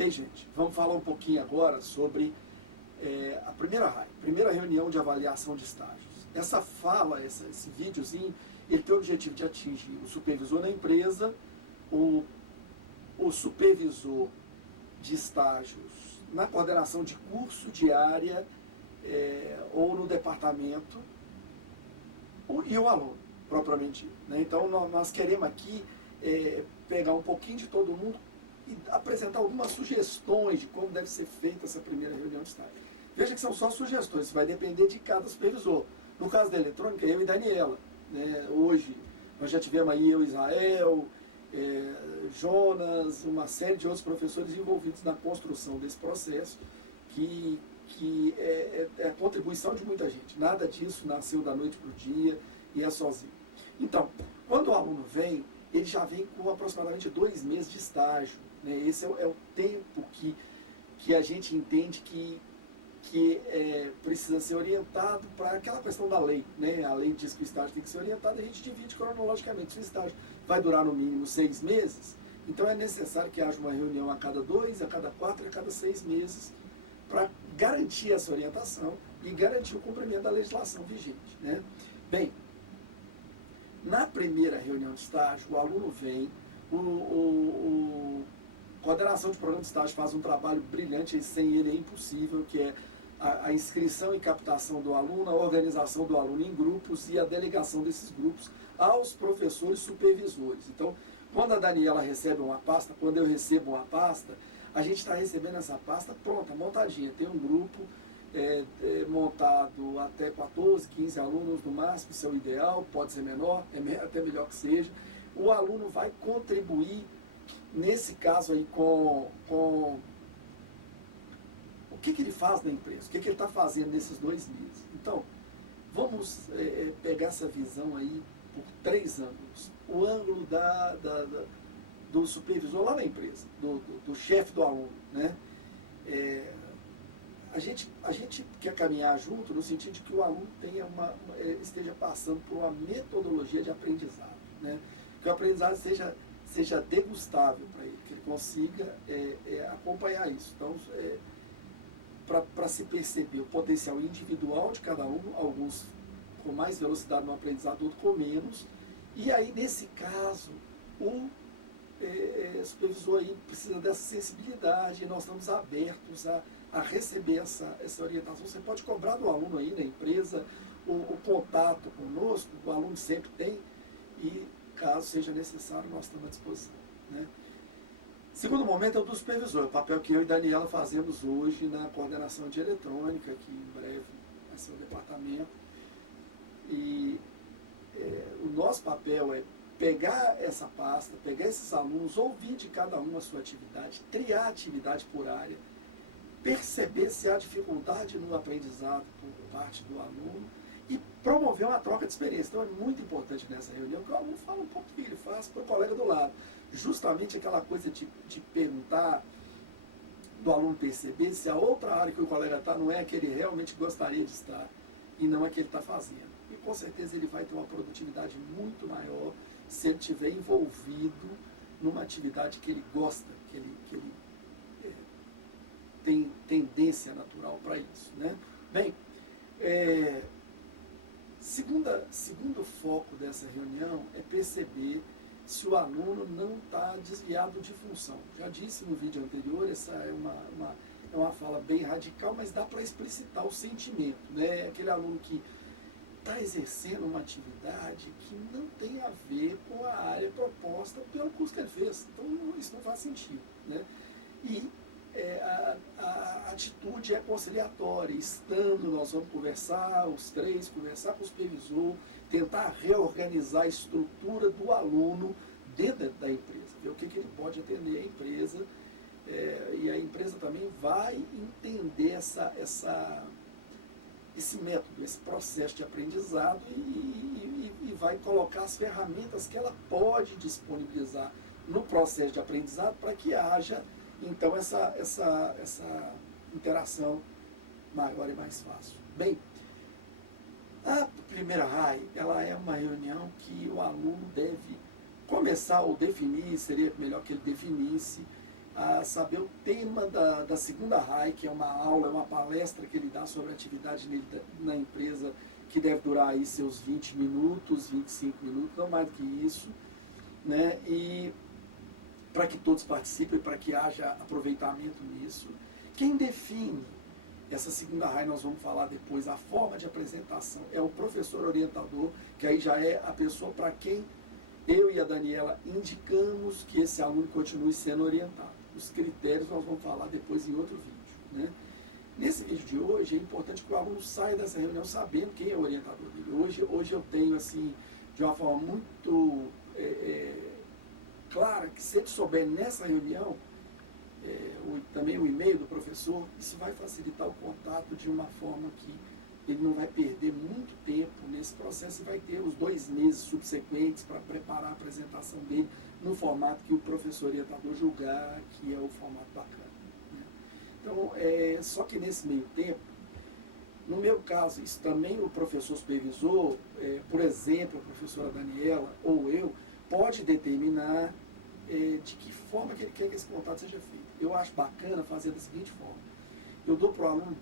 Ei, gente, vamos falar um pouquinho agora sobre a primeira reunião de avaliação de estágios. Essa fala, esse videozinho, ele tem o objetivo de atingir o supervisor da empresa, o supervisor de estágios na coordenação de curso, de área ou no departamento, e o aluno, propriamente dito, né? Então, nós queremos aqui pegar um pouquinho de todo mundo e apresentar algumas sugestões de como deve ser feita essa primeira reunião de estágio. Veja que são só sugestões, isso vai depender de cada supervisor. No caso da eletrônica, eu e Daniela, né? Hoje, nós já tivemos aí eu, Israel, Jonas, uma série de outros professores envolvidos na construção desse processo, que é a contribuição de muita gente. Nada disso nasceu da noite para o dia e é sozinho. Então, quando o aluno vem, ele já vem com aproximadamente 2 meses de estágio, né? Esse é o tempo que a gente entende que precisa ser orientado para aquela questão da lei, né? A lei diz que o estágio tem que ser orientado, a gente divide cronologicamente. Se o estágio vai durar no mínimo 6 meses, então é necessário que haja uma reunião a cada 2, a cada 4 e a cada 6 meses para garantir essa orientação e garantir o cumprimento da legislação vigente, né? Bem, na primeira reunião de estágio, o aluno vem, a coordenação de programa de estágio faz um trabalho brilhante, e sem ele é impossível, que é a inscrição e captação do aluno, a organização do aluno em grupos e a delegação desses grupos aos professores supervisores. Então, quando a Daniela recebe uma pasta, quando eu recebo uma pasta, a gente está recebendo essa pasta pronta, montadinha. Tem um grupo montado até 14, 15 alunos no máximo, isso é o ideal, pode ser menor, até melhor que seja. O aluno vai contribuir, nesse caso aí, com o que ele faz na empresa, o que ele está fazendo nesses 2 meses. Então, vamos pegar essa visão aí por 3 ângulos. O ângulo do supervisor lá na empresa, do chefe do aluno, né? A gente quer caminhar junto no sentido de que o aluno esteja passando por uma metodologia de aprendizado, né? Que o aprendizado seja degustável para ele, que ele consiga acompanhar isso. Então, para se perceber o potencial individual de cada um, alguns com mais velocidade no aprendizado, outros com menos, e aí, nesse caso, o supervisor aí precisa dessa sensibilidade, e nós estamos abertos a receber essa orientação. Você pode cobrar do aluno aí na empresa, o contato conosco, o aluno sempre tem, e caso seja necessário, nós estamos à disposição, né? Segundo momento é o do supervisor, o papel que eu e Daniela fazemos hoje na coordenação de eletrônica, que em breve vai ser o departamento. E o nosso papel é pegar essa pasta, pegar esses alunos, ouvir de cada um a sua atividade, triar a atividade por área, perceber se há dificuldade no aprendizado por parte do aluno e promover uma troca de experiência. Então é muito importante nessa reunião que o aluno fala um pouco do que ele faz para o colega do lado. Justamente aquela coisa de perguntar, do aluno perceber se a outra área que o colega está não é a que ele realmente gostaria de estar e não a que ele está fazendo. E com certeza ele vai ter uma produtividade muito maior se ele estiver envolvido numa atividade que ele gosta, que ele tem tendência natural para isso, né? Bem, segundo foco dessa reunião é perceber se o aluno não está desviado de função. Já disse no vídeo anterior, essa é uma fala bem radical, mas dá para explicitar o sentimento, né? Aquele aluno que está exercendo uma atividade que não tem a ver com a área proposta pelo curso que ele fez. Então, isso não faz sentido, né? E a atitude é conciliatória. Estando, nós vamos conversar, os 3, conversar com o supervisor, tentar reorganizar a estrutura do aluno dentro da empresa, ver o que ele pode atender a empresa, e a empresa também vai entender esse método, esse processo de aprendizado e vai colocar as ferramentas que ela pode disponibilizar no processo de aprendizado para que haja, então, essa interação maior e mais fácil. Bem, a primeira RAI, ela é uma reunião que o aluno deve começar ou definir, seria melhor que ele definisse, a saber o tema da segunda RAI, que é uma aula, é uma palestra que ele dá sobre a atividade na empresa, que deve durar aí seus 20 minutos, 25 minutos, não mais do que isso, né? E para que todos participem, para que haja aproveitamento nisso. Quem define essa segunda RAI, nós vamos falar depois, a forma de apresentação, é o professor orientador, que aí já é a pessoa para quem eu e a Daniela indicamos que esse aluno continue sendo orientado. Os critérios nós vamos falar depois em outro vídeo, né? Nesse vídeo de hoje, é importante que o aluno saia dessa reunião sabendo quem é o orientador dele. Hoje eu tenho, assim, de uma forma muito clara, que se ele souber nessa reunião, também o e-mail do professor, isso vai facilitar o contato de uma forma que ele não vai perder muito tempo nesse processo e vai ter os 2 meses subsequentes para preparar a apresentação dele no formato que o professor orientador julgar que é o formato bacana, né? Então, só que nesse meio tempo, no meu caso, isso também o professor supervisor, por exemplo, a professora Daniela ou eu, pode determinar de que forma que ele quer que esse contato seja feito. Eu acho bacana fazer da seguinte forma: eu dou para o aluno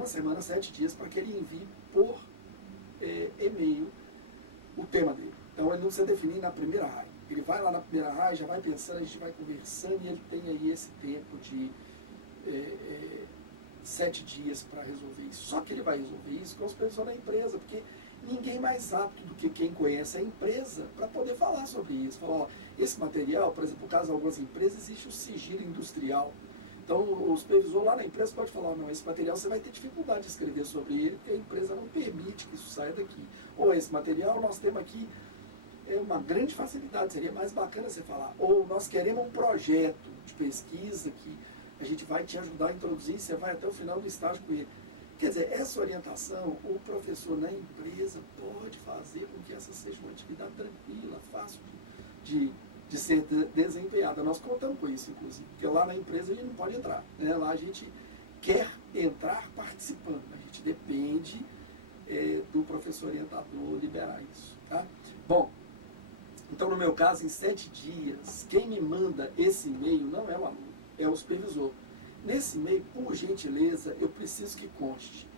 1 semana, 7 dias, para que ele envie por e-mail o tema dele. Então ele não precisa definir na primeira RAI. Ele vai lá na primeira RAI, já vai pensando, a gente vai conversando e ele tem aí esse tempo de 7 dias para resolver isso. Só que ele vai resolver isso com os pessoas da empresa, porque ninguém mais apto do que quem conhece a empresa para poder falar sobre isso. Falar, ó, esse material, por exemplo, no caso de algumas empresas, existe o sigilo industrial. Então, o supervisor lá na empresa pode falar, não, esse material você vai ter dificuldade de escrever sobre ele, porque a empresa não permite que isso saia daqui. Ou esse material nós temos aqui uma grande facilidade, seria mais bacana você falar. Ou nós queremos um projeto de pesquisa que a gente vai te ajudar a introduzir, você vai até o final do estágio com ele. Quer dizer, essa orientação, o professor na empresa pode fazer com que essa seja uma atividade tranquila, fácil de ser desempenhada. Nós contamos com isso, inclusive, porque lá na empresa a gente não pode entrar, né? Lá a gente quer entrar participando, a gente depende do professor orientador liberar isso, tá? Bom, então no meu caso, em 7 dias, quem me manda esse e-mail não é o aluno, é o supervisor. Nesse e-mail, por gentileza, eu preciso que conste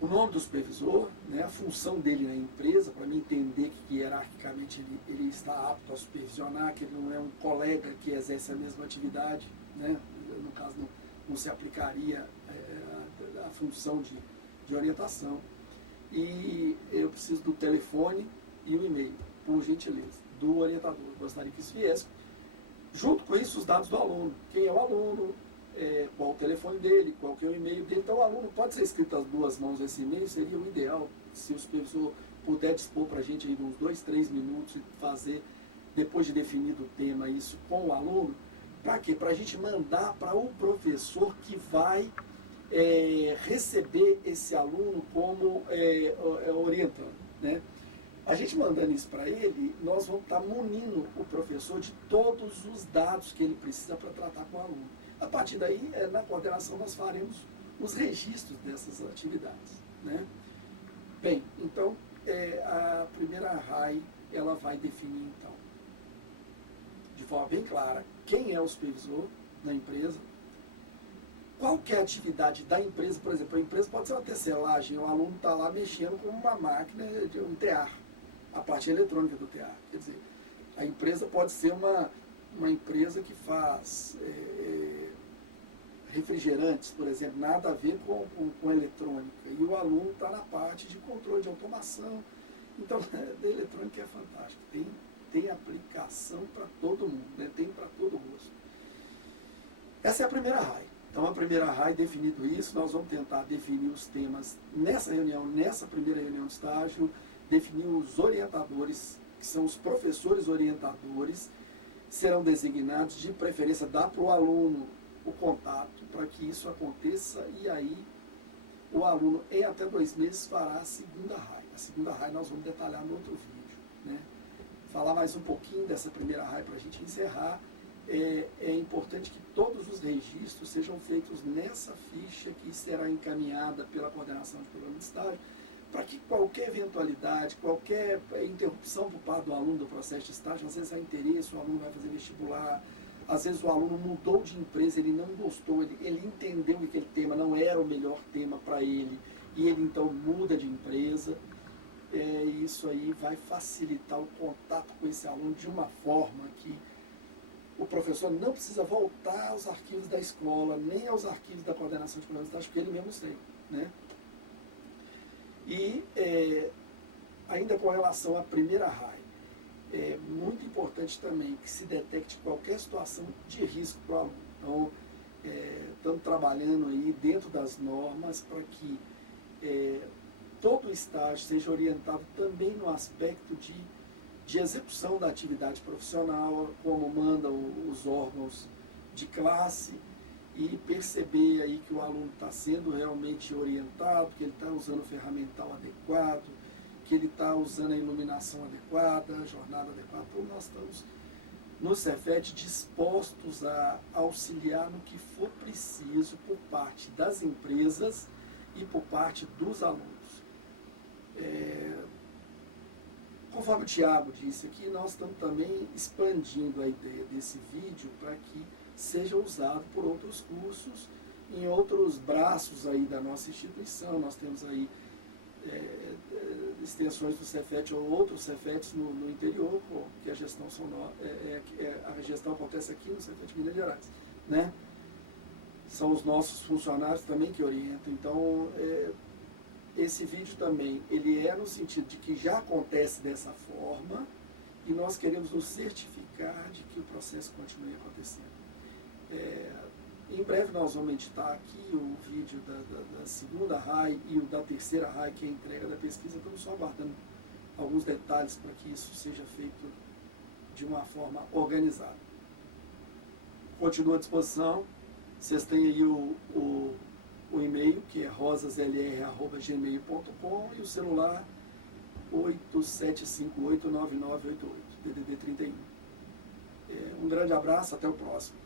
o nome do supervisor, né, a função dele na empresa, para mim entender que hierarquicamente ele está apto a supervisionar, que ele não é um colega que exerce a mesma atividade, né, no caso não se aplicaria a função de orientação. E eu preciso do telefone e o e-mail, por gentileza, do orientador. Eu gostaria que isso viesse. Junto com isso, os dados do aluno. Quem é o aluno, qual o telefone dele, qual que é o e-mail dele. Então, o aluno pode ser escrito às 2 mãos esse e-mail, seria o ideal, se o supervisor puder dispor para a gente aí uns 2, 3 minutos e fazer, depois de definido o tema, isso com o aluno. Para quê? Para a gente mandar para o professor que vai receber esse aluno como orientando, né? A gente mandando isso para ele, nós vamos estar munindo o professor de todos os dados que ele precisa para tratar com o aluno. A partir daí, na coordenação, nós faremos os registros dessas atividades, né? Bem, então, a primeira RAI, ela vai definir, então, de forma bem clara, quem é o supervisor da empresa, qual que é a atividade da empresa. Por exemplo, a empresa pode ser uma tecelagem, o aluno está lá mexendo com uma máquina de um tear, a parte eletrônica do tear. Quer dizer, a empresa pode ser uma empresa que faz refrigerantes, por exemplo, nada a ver com eletrônica. E o aluno está na parte de controle de automação. Então, da eletrônica é fantástico. Tem aplicação para todo mundo, né? Tem para todo gosto. Essa é a primeira RAI. Então, a primeira RAI, definido isso, nós vamos tentar definir os temas nessa reunião, nessa primeira reunião de estágio, definir os orientadores, que são os professores orientadores, serão designados, de preferência, dar para o aluno o contato para que isso aconteça, e aí o aluno, em até 2 meses, fará a segunda RAI. A segunda RAI nós vamos detalhar no outro vídeo, né? Falar mais um pouquinho dessa primeira RAI para a gente encerrar. É importante que todos os registros sejam feitos nessa ficha que será encaminhada pela coordenação de programa de estágio, para que qualquer eventualidade, qualquer interrupção por parte do aluno do processo de estágio, às vezes há interesse, o aluno vai fazer vestibular, Às vezes o aluno mudou de empresa, ele não gostou, ele entendeu que aquele tema não era o melhor tema para ele, e ele então muda de empresa. Isso aí vai facilitar o contato com esse aluno de uma forma que o professor não precisa voltar aos arquivos da escola, nem aos arquivos da coordenação de programas, acho que ele mesmo tem, né? E ainda com relação à primeira RAI, é muito importante também que se detecte qualquer situação de risco para o aluno. Então, estamos trabalhando aí dentro das normas para que todo o estágio seja orientado também no aspecto de execução da atividade profissional, como mandam os órgãos de classe, e perceber aí que o aluno está sendo realmente orientado, que ele está usando o ferramental adequado, que ele está usando a iluminação adequada, a jornada adequada. Então nós estamos no Cefet dispostos a auxiliar no que for preciso por parte das empresas e por parte dos alunos. Conforme o Tiago disse aqui, nós estamos também expandindo a ideia desse vídeo para que seja usado por outros cursos, em outros braços aí da nossa instituição. Nós temos aí extensões do Cefet ou outros Cefets no interior, que a gestão a gestão acontece aqui no Cefet Minas Gerais, né? São os nossos funcionários também que orientam. Então, esse vídeo também, ele no sentido de que já acontece dessa forma e nós queremos nos certificar de que o processo continue acontecendo. Em breve nós vamos editar aqui o vídeo da segunda RAI e o da terceira RAI, que é a entrega da pesquisa. Estamos só aguardando alguns detalhes para que isso seja feito de uma forma organizada. Continua à disposição. Vocês têm aí o e-mail, que é rosaslr@gmail.com, e o celular 87589988, DDD 31. Um grande abraço, até o próximo.